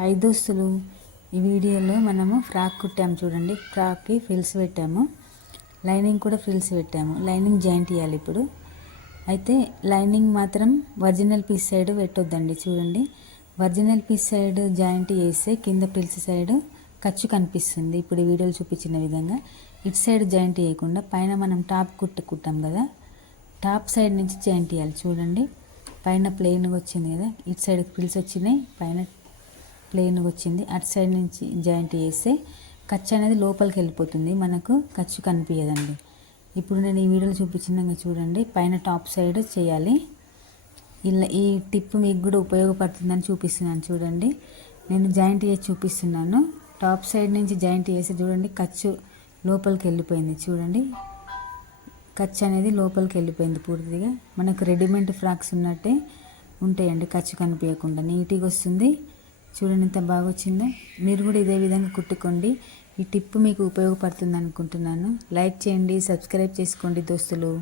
Hi దోస్తులు ఈ వీడియోలో మనము ఫ్రాక్ కుట్టాము చూడండి. ఫ్రాక్కి ఫ్రిల్స్ పెట్టాము. లైనింగ్ కూడా ఫ్రిల్స్ పెట్టాము. లైనింగ్ జాయింట్ ఇవ్వాలి ఇప్పుడు. అయితే లైనింగ్ మాత్రం ఒరిజినల్ పీస్ సైడ్ పెట్టొద్దండి చూడండి. ఒరిజినల్ పీస్ సైడ్ జాయింట్ వేస్తే కింద ఫ్రిల్స్ సైడ్ ఖర్చు కనిపిస్తుంది. ఇప్పుడు వీడియోలు చూపించిన విధంగా ఇటు సైడ్ జాయింట్ వేయకుండా పైన మనం టాప్ కుట్టు కుట్టాం కదా. టాప్ సైడ్ నుంచి జాయింట్ ఇవ్వాలి చూడండి. పైన ప్లెయిన్గా వచ్చింది కదా. ఇటు సైడ్ ఫిల్స్ వచ్చినాయి. పైన ప్లెయిన్ వచ్చింది. అటు సైడ్ నుంచి జాయింట్ చేస్తే ఖర్చు అనేది లోపలికి వెళ్ళిపోతుంది. మనకు ఖర్చు కనిపించదండి. ఇప్పుడు నేను ఈ వీడియోలో చూపించినాక చూడండి. పైన టాప్ సైడ్ చేయాలి. ఇలా ఈ టిప్ మీకు కూడా ఉపయోగపడుతుందని చూపిస్తున్నాను చూడండి. నేను జాయింట్ చేసి చూపిస్తున్నాను. టాప్ సైడ్ నుంచి జాయింట్ చేసి చూడండి ఖర్చు లోపలికి వెళ్ళిపోయింది. చూడండి. ఖర్చు అనేది లోపలికి వెళ్ళిపోయింది పూర్తిగా. మనకు రెడీమేడ్ ఫ్రాక్స్ ఉన్నట్టే ఉంటాయండి. ఖర్చు కనిపించకుండా నీట్గా వస్తుంది. చూడండి ఎంత బాగా వచ్చిందో మీరు కూడా ఇదే విధంగా కుట్టుకోండి. ఈ టిప్ మీకు ఉపయోగపడుతుంది అనుకుంటున్నాను లైక్ చేయండి సబ్స్క్రైబ్ చేసుకోండి దోస్తులు.